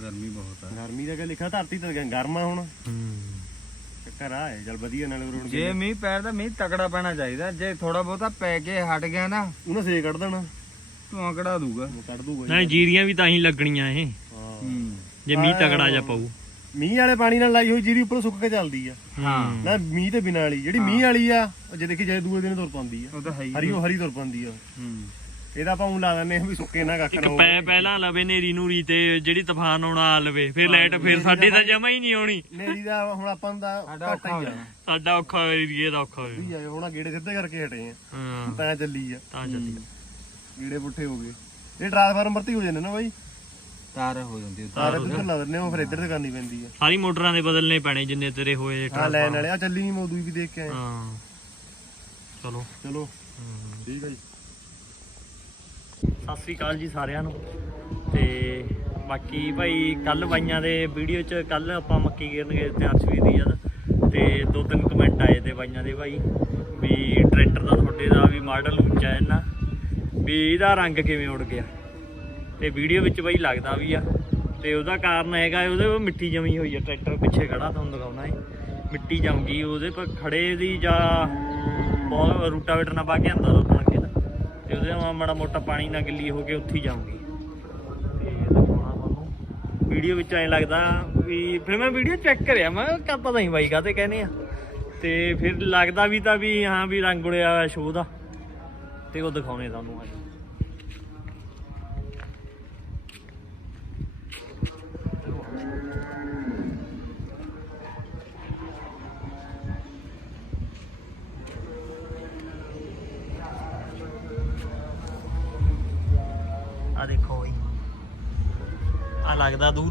ਗਰਮੀ ਬਹੁਤ ਆ। ਗਰਮੀ ਦਾ ਕਿ ਲਿਖਿਆ ਧਰਤੀ ਤੇ ਗਰਮ ਆ ਹੁਣ। ਹੂੰ। ਚੱਕਰ ਆ ਹੈ ਚਲ ਵਧੀਆ ਨਾਲ ਰੋਡ ਜੇ ਮੀਂਹ ਪੈਦਾ ਮੀਂਹ ਤਕੜਾ ਪੈਣਾ ਚਾਹੀਦਾ। ਜੇ ਥੋੜਾ ਬਹੁਤਾ ਪੈ ਕੇ ਹਟ ਗਿਆ ਨਾ ਉਹਨੇ ਸੇ ਕੱਢ ਦੇਣਾ। ਧੂਆਂ ਕਢਾ ਦੂਗਾ। ਉਹ ਕੱਢ ਦੂਗਾ ਨਹੀਂ ਜੀਰੀਆਂ ਵੀ ਤਾਂ ਹੀ ਲੱਗਣੀਆਂ ਇਹ। ਹਾਂ। ਹੂੰ। ਜੇ ਮੀਂਹ ਤਗੜਾ ਜਾ ਪਊ। ਮੀਂਹ ਵਾਲੇ ਪਾਣੀ ਨਾਲ ਲਾਈ ਹੋਈ ਜੀਰੀ ਉੱਪਰ ਸੁੱਕ ਕੇ ਚੱਲਦੀ ਆ। ਹਾਂ। ਨਾ ਮੀਂਹ ਤੇ ਬਿਨਾਂ ਵਾਲੀ ਜਿਹੜੀ ਮੀਂਹ ਵਾਲੀ ਆ ਉਹ ਜੇ ਦੇਖੀ ਜਾਏ ਦੂਏ ਦਿਨ ਤੁਰ ਪੰਦੀ ਆ। ਉਹ ਤਾਂ ਹੈ ਹੀ ਹਰੀ ਉਹ ਹਰੀ ਤੁਰ ਪੰਦੀ ਆ। ਹੂੰ। ਇਹਦਾ ਆਪਾਂ ਉਹ ਲਾ ਦਿੰਦੇ ਆ ਵੀ ਸੁੱਕੇ ਨਾ ਕੱਖ ਇੱਕ ਨਾ ਪੈ ਪਹਿਲਾਂ ਲਵੇ ਨੇਰੀ ਨੂਰੀ ਤੇ ਜਿਹੜੀ ਤੂਫਾਨ ਆਉਣਾ ਆ ਲਵੇ ਫਿਰ ਲਾਈਟ ਫਿਰ ਸਾਡੇ ਤਾਂ ਜਮਾ ਹੀ ਨਹੀਂ ਆਉਣੀ। ਨੇਰੀ ਦਾ ਹੁਣ ਆਪਾਂ ਨੂੰ ਤਾਂ ਘੱਟ ਔਖਾ ਹੋ ਆ ਜਾਣਾ। ਸਾਡਾ ਔਖਾ ਏਰੀਏ ਦਾ ਔਖਾ ਹੋਇਆ। ਵੀ ਆ ਹੁਣ ਆਹ ਗੇੜੇ ਸਿੱਧੇ ਕਰਕੇ ਹਟੇ ਆ। ਹਾਂ। ਤਾਂ ਚੱਲੀ ਆ। ਤਾਂ ਚੱਲੀ ਗੇੜੇ ਪੁੱਠੇ ਹੋ ਗਏ। ਇਹ ਟ੍ਰਾਂਸਫਾਰਮਰ ਵਰਤੀ ਹੋ ਜਾਂਦੇ ਨਾ ਬਾਈ? ਤਾਰ ਹੋ ਜਾਂਦੀ ਉਹ ਸਾਰੇ ਇੱਧਰ ਲਾ ਦਿੰਦੇ ਉਹ ਫਿਰ ਇੱਧਰ ਤੇ ਕਰਨੀ ਪੈਂਦੀ ਆ। ਸਾਰੀ ਮੋਟਰਾਂ ਦੇ ਬਦਲਨੇ ਪੈਣੇ ਜਿੰਨੇ ਤੇਰੇ ਹੋਏ ਹਾਂ ਲੈਣ ਵਾਲੇ ਆ ਚੱਲੀ ਨਹੀਂ ਮੋਦੂ ਵੀ ਦੇਖ ਕੇ ਆਏ। ਹਾਂ। ਚਲੋ। ਚਲੋ। ਠੀਕ ਆ ਜੀ। ਸਤਿ ਸ੍ਰੀ ਅਕਾਲ ਜੀ ਸਾਰਿਆਂ ਨੂੰ। ਤੇ ਬਾਕੀ ਭਾਈ ਕੱਲ ਬਾਈਆਂ ਦੇ ਵੀਡੀਓ 'ਚ ਕੱਲ ਆਪਾਂ ਮੱਕੀ ਗਿਰਨ ਗਏ ਤੇ ਅਰਸ਼ਵੀ ਦੀ ਜਦ। ਤੇ ਦੋ ਤਿੰਨ ਕਮੈਂਟ ਆਏ ਤੇ ਬਾਈਆਂ ਦੇ ਭਾਈ ਵੀ ਟਰੈਕਟਰ ਦਾ ਤੁਹਾਡੇ ਦਾ ਵੀ ਮਾਡਲ ਉੱਚਾ ਹੈ ਨਾ ਵੀ ਇਹਦਾ ਰੰਗ ਕਿਵੇਂ ਉੱਡ ਗਿਆ? ਤੇ ਵੀਡੀਓ ਵਿੱਚ ਬਾਈ ਲੱਗਦਾ ਵੀ ਆ। ਤੇ ਉਹਦਾ ਕਾਰਨ ਹੈਗਾ, ਉਹਦੇ ਕੋਲ ਮਿੱਟੀ ਜਮੀ ਹੋਈ ਆ, ਟਰੈਕਟਰ ਪਿੱਛੇ ਖੜਾ ਤੁਹਾਨੂੰ ਦਿਖਾਉਣਾ ਹੈ ਮਿੱਟੀ ਜਮ ਗਈ ਉਹਦੇ ਪਰ ਖੜੇ ਦੀ ਜਾਂ ਬਹੁਤ ਰੂਟਾਵੇਟਰ ਨਾਲ ਪਾ ਕੇ ਅੰਦਰ ਰੋਕਣ ਕੇ ਤੇ ਉਹਦੇ ਨਾਲ ਮਾੜਾ ਮੋਟਾ ਪਾਣੀ ਨਾਲ ਗਿੱਲੀ ਹੋ ਕੇ ਉੱਥੇ ਹੀ ਜਾਊਗੀ। ਤੇ ਦਿਖਾਉਣਾ ਤੁਹਾਨੂੰ। ਵੀਡੀਓ ਵਿੱਚ ਐਂ ਲੱਗਦਾ ਵੀ ਫਿਰ ਮੈਂ ਵੀਡੀਓ ਚੈੱਕ ਕਰਿਆ, ਮੈਂ ਕਿਹਾ ਪਤਾ ਨਹੀਂ ਬਾਈ ਕਾਤੇ ਕਹਿੰਦੇ ਆ। ਤੇ ਫਿਰ ਲੱਗਦਾ ਵੀ ਤਾਂ ਵੀ, ਹਾਂ ਵੀ ਰੰਗ ਉੜਿਆ ਹੋਇਆ ਸ਼ੋਅ ਦਾ। ਤੇ ਉਹ ਦਿਖਾਉਣੇ ਤੁਹਾਨੂੰ ਅੱਜ।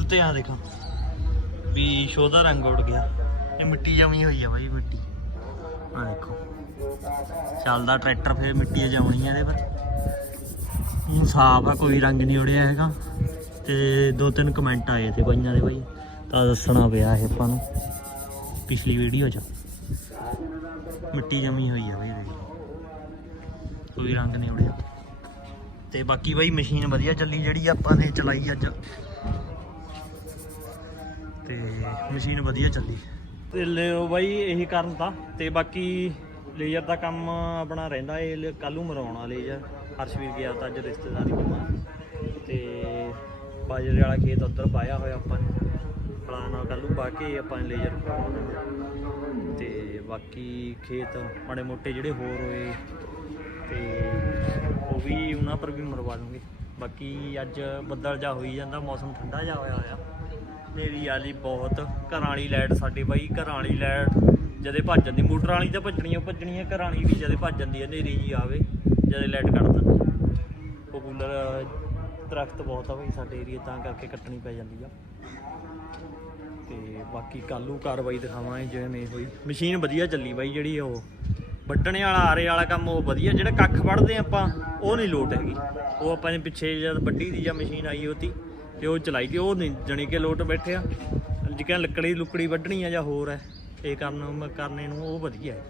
ਲੱਗਦਾ ਆ ਦੇਖੋ। ਵੀ ਸ਼ੋਅ ਦਾ ਰੰਗ ਉੱਡ ਗਿਆ। ਇਹ ਮਿੱਟੀ ਜਮੀ ਹੋਈ ਆ ਬਾਈ, ਮਿੱਟੀ। ਆ ਦੇਖੋ। ਚੱਲਦਾ ਟਰੈਕਟਰ, ਫੇਰ ਮਿੱਟੀ ਜਮਣੀ ਆ ਇਹਦੇ ਪਰ। ਹੁਣ ਸਾਫ਼ ਆ, ਕੋਈ ਰੰਗ ਨਹੀਂ ਉੜਿਆ ਹੈਗਾ। ਤੇ ਦੋ ਤਿੰਨ ਕਮੈਂਟ ਆਏ ਤੇ ਬਾਈਆਂ ਦੇ ਬਾਈ। ਤਾਂ ਦੱਸਣਾ ਪਿਆ ਇਹ ਆਪਾਂ ਨੂੰ, ਪਿਛਲੀ ਵੀਡੀਓ 'ਚ। ਮਿੱਟੀ ਜਮੀ ਹੋਈ ਆ ਬਾਈ ਇਹਦੇ ਕੋਈ ਰੰਗ ਨਹੀਂ ਉੜਿਆ। ਤੇ ਬਾਕੀ ਬਾਈ, ਮਸ਼ੀਨ ਵਧੀਆ ਚੱਲੀ, ਜਿਹੜੀ ਆਪਾਂ ਨੇ ਚਲਾਈ ਅੱਜ। ਤੇ ਮਸ਼ੀਨ ਵਧੀਆ ਚੱਲੀ। ਤੇ ਲਿਓ ਬਾਈ, ਇਹੀ ਕਾਰਨ ਤਾਂ। ਤੇ ਬਾਕੀ ਲੇਜ਼ਰ ਦਾ ਕੰਮ ਆਪਣਾ ਰਹਿੰਦਾ ਏ ਕੱਲ ਨੂੰ ਮਰਾਉਣਾ ਲੇਜ਼ਰ ਹਰਸ਼ਵੀਰ ਗਿਆ ਤਾਂ ਅੱਜ ਰਿਸ਼ਤੇਦਾਰੀ ਕੰਮਾਂ ਤੇ ਬਾਜਰੇ ਵਾਲਾ ਖੇਤ ਉੱਧਰ ਪਾਇਆ ਹੋਇਆ ਆਪਾਂ ਨੇ। ਪਲਾਨ ਨਾਲ ਨੂੰ ਪਾ ਕੇ ਆਪਾਂ ਨੇ ਲੇਜ਼ਰ ਪਾਉਣਾ ਤੇ ਬਾਕੀ ਖੇਤ ਮਾੜੇ ਮੋਟੇ ਜਿਹੜੇ ਹੋਰ ਹੋਏ, ਤੇ ਉਹ ਵੀ ਉਹਨਾਂ ਪਰ ਵੀ ਮਰਵਾ ਦੂੰਗੇ। ਬਾਕੀ ਅੱਜ ਬੱਦਲ ਜਾ ਹੋਈ ਜਾਂਦਾ, ਮੌਸਮ ਠੰਡਾ ਜਾ ਹੋਇਆ ਹੋਇਆ। ਹਨੇਰੀ ਵਾਲੀ ਬਹੁਤ। ਘਰਾਂ ਵਾਲੀ ਲਾਈਟ ਸਾਡੇ ਬਾਈ, ਘਰਾਂ ਵਾਲੀ ਲਾਈਟ ਜਦੇ ਭੱਜ ਜਾਂਦੀ, ਮੋਟਰ ਵਾਲੀ ਤਾਂ ਭੱਜਣੀਆਂ ਭੱਜਣੀਆਂ, ਘਰਾਂ ਵਾਲੀ ਵੀ ਜਦੇ ਭੱਜ ਜਾਂਦੀ ਹੈ ਹਨੇਰੀ ਜੀ ਆਵੇ, ਜਦੇ ਲਾਈਟ ਕੱਟ ਦਿੰਦੀ। ਉਹ ਕੂਲਰ ਦਰਖਤ ਬਹੁਤ ਆ ਬਾਈ ਸਾਡੇ ਏਰੀਆ ਤਾਂ ਕਰਕੇ ਕੱਟਣੀ ਪੈ ਜਾਂਦੀ ਆ। ਤੇ ਬਾਕੀ ਕੱਲੂ ਕਾਰਵਾਈ ਦਿਖਾਵਾਂਗੇ ਜਿਵੇਂ ਨਹੀਂ ਹੋਈ। ਮਸ਼ੀਨ ਵਧੀਆ ਚੱਲੀ ਬਾਈ ਜਿਹੜੀ ਉਹ। ਵੱਢਣੇ ਵਾਲਾ, ਆਰੇ ਵਾਲਾ ਕੰਮ ਉਹ ਵਧੀਆ, ਜਿਹੜਾ ਕੱਖ ਵੱਢਦੇ ਆਪਾਂ, ਉਹ ਨਹੀਂ ਲੋਟ ਹੈਗੀ। ਉਹ ਆਪਾਂ ਨੇ ਪਿੱਛੇ ਜਦ ਵੱਢੀ ਦੀ ਜਾਂ ਮਸ਼ੀਨ ਆਈ ਹੋਤੀ ਤੇ ਉਹ ਚਲਾਈ ਦੀ ਉਹ ਨਹੀਂ, ਜਣੀ ਕਿ ਲੋਟ ਬੈਠੇ ਆ। ਜਿਵੇਂ ਲੱਕੜੀ ਲੁਕੜੀ ਵੱਢਣੀ ਆ ਜਾਂ ਹੋਰ ਹੈ ਇਹ ਕਰਨ ਕਰਨੇ ਨੂੰ ਉਹ ਵਧੀਆ ਹੈ।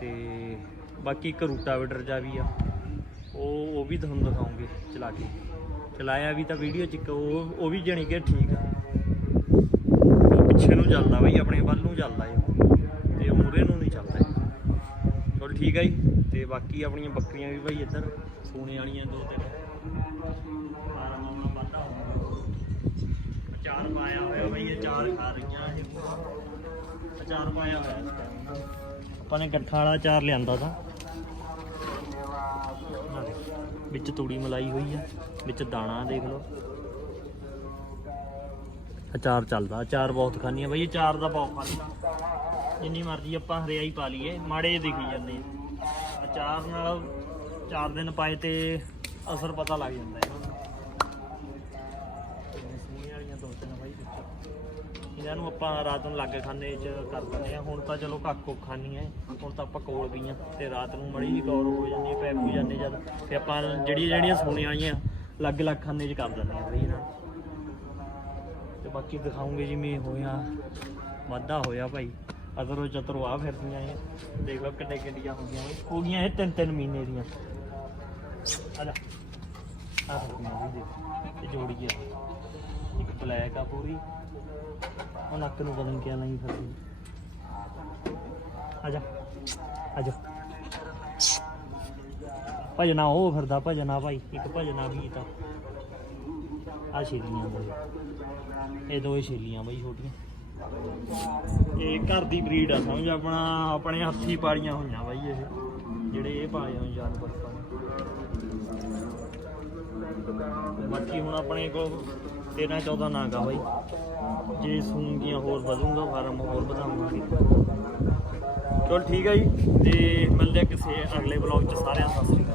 ਤੇ ਬਾਕੀ ਇੱਕ ਰੂਟਾਵੇਟਰ ਜਾ ਵੀ ਆ, ਉਹ ਉਹ ਵੀ ਤੁਹਾਨੂੰ ਦਿਖਾਉਂਗੇ ਚਲਾ ਕੇ। ਚਲਾਇਆ ਵੀ ਤਾਂ ਵੀਡੀਓ ਚ ਇੱਕ, ਉਹ ਉਹ ਵੀ ਜਣੀ ਕਿ ਠੀਕ ਆ। ਉਹ ਪਿੱਛੇ ਨੂੰ ਚੱਲਦਾ ਬਈ, ਆਪਣੇ ਵੱਲ ਨੂੰ ਚੱਲਦਾ ਏ ਤੇ ਉਹ ਮੂਰੇ ਨੂੰ ਨਹੀਂ ਚੱਲਦਾ ਏ। ਚਲੋ ਠੀਕ ਆ ਜੀ, ਤੇ ਬਾਕੀ ਆਪਣੀਆਂ ਬੱਕਰੀਆਂ ਵੀ ਭਾਈ ਇੱਧਰ, ਸੋਨੇ ਵਾਲੀਆਂ ਦੋ ਤਿੰਨ। ਅਚਾਰ ਪਾਇਆ ਹੋਇਆ ਬਈ ਇਹ ਖਾ ਰਹੀਆਂ ਇਹ। ਅਚਾਰ ਪਾਇਆ ਹੋਇਆ। ਆਪਾਂ ਨੇ ਗੱਠਾ ਵਾਲਾ ਅਚਾਰ ਲਿਆਂਦਾ ਤਾਂ। ਵਿੱਚ ਤੂੜੀ ਮਲਾਈ ਹੋਈ ਆ, ਵਿੱਚ ਦਾਣਾ ਦੇਖ ਲਓ। ਅਚਾਰ ਚੱਲਦਾ, ਅਚਾਰ ਬਹੁਤ ਖਾਂਦੀ ਆ ਬਈ, ਅਚਾਰ ਦਾ ਬਹੁਤ ਖਾਂਦਾ ਜਿੰਨੀ ਮਰਜ਼ੀ ਆਪਾਂ ਹਰਿਆਈ ਪਾ ਲਈਏ, ਮਾੜੇ ਜਿਹੇ ਦਿਖੀ ਜਾਂਦੇ ਆ। ਅਚਾਰ ਨਾਲ ਚਾਰ ਦਿਨ ਪਾਏ ਤੇ ਅਸਰ ਪਤਾ ਲੱਗ ਜਾਂਦਾ ਹੈ। ਸੂਈਆਂ ਵਾਲੀਆਂ ਦੋ ਤਿੰਨ ਬਾਈ ਵਿੱਚ ਇਹਨਾਂ ਨੂੰ ਆਪਾਂ ਰਾਤ ਨੂੰ ਲੱਗ ਖਾਨੇ ਚ ਕਰ ਦਿੰਦੇ ਆ ਹੁਣ ਤਾਂ ਚਲੋ ਕਾਕੋ ਖਾਨੀਆਂ ਹੁਣ ਤਾਂ ਆਪਾਂ ਕੋਲ ਗਈਆਂ ਤੇ ਰਾਤ ਨੂੰ ਮੜੀ ਜੀ ਗੌਰ ਹੋ ਜਾਂਦੀ ਹੈ ਪੈ ਪੂ ਜਾਂਦੇ ਜਦ। ਤੇ ਆਪਾਂ ਜਿਹੜੀਆਂ ਜਿਹੜੀਆਂ ਸੋਨੇ ਵਾਲੀਆਂ ਲੱਗ ਲੱਗ ਖਾਨੇ ਚ ਕਰ ਦਿੰਦੇ ਆ ਬਈ ਇਹਨਾਂ ਨੂੰ। ਤੇ ਬਾਕੀ ਦਿਖਾਉਂਗੇ ਜਿਵੇਂ ਹੋਇਆ, ਵਾਧਾ ਹੋਇਆ ਭਾਈ। ਅਦਰੋ ਚਤਰੋ ਆ ਫਿਰਦੀਆਂ ਇਹ। ਦੇਖ ਲਓ ਕਿੰਨੇ ਕਿੰਨੀਆਂ ਹੋ ਗਈਆਂ। ਹੋ ਗਈਆਂ ਇਹ ਤਿੰਨ ਤਿੰਨ ਮਹੀਨੇ ਦੀਆਂ। ਆ ਜਾ। ਆ ਫਿਰਦੀਆਂ ਵੀ ਦੇਖ ਜੋੜੀ ਆ। ਇੱਕ ਬਲੈਕ ਆ ਪੂਰੀ। ਉਹ ਨੱਕ ਨੂੰ ਬਦਨ ਕਿਆ ਨਹੀਂ ਫਿਰਦੀ ਆ ਜਾ। ਆ ਜਾ। ਭਜਨਾ ਉਹ ਫਿਰਦਾ, ਭਜਨਾ ਭਾਈ। ਇੱਕ ਭਜਨਾ ਵੀ ਤਾਂ ਆ ਛੇਲੀਆਂ ਬਈ ਇਹ ਦੋ ਛੇਲੀਆਂ ਬਾਈ ਛੋਟੀਆਂ। ਇਹ ਘਰ ਦੀ ਬਰੀਡ ਆ, ਸਮਝ ਆਪਣਾ। ਆਪਣੇ ਹੱਥੀ ਪਾਲੀਆਂ ਹੋਈਆਂ ਬਾਈ ਇਹ। ਜਿਹੜੇ ਇਹ ਪਾਏ ਹੋਏ ਜਾਨਵਰ ਆਪਾਂ। ਬਾਕੀ ਹੁਣ ਆਪਣੇ ਕੋਲ 13 14 ਨਾਗ ਆ ਬਾਈ। ਜੇ ਸੂਣਗੀਆਂ ਹੋਰ ਵਧੂਗਾ, ਫਾਰਮ ਹੋਰ ਵਧਾਵਾਂਗੇ। ਚਲ ਠੀਕ ਹੈ ਜੀ, ਤੇ ਮਿਲਦੇ ਆ ਕਿਸੇ ਅਗਲੇ ਬਲੌਗ ਚ। ਸਾਰਿਆਂ ਨੂੰ ਸਤਿ ਸ੍ਰੀ ਅਕਾਲ।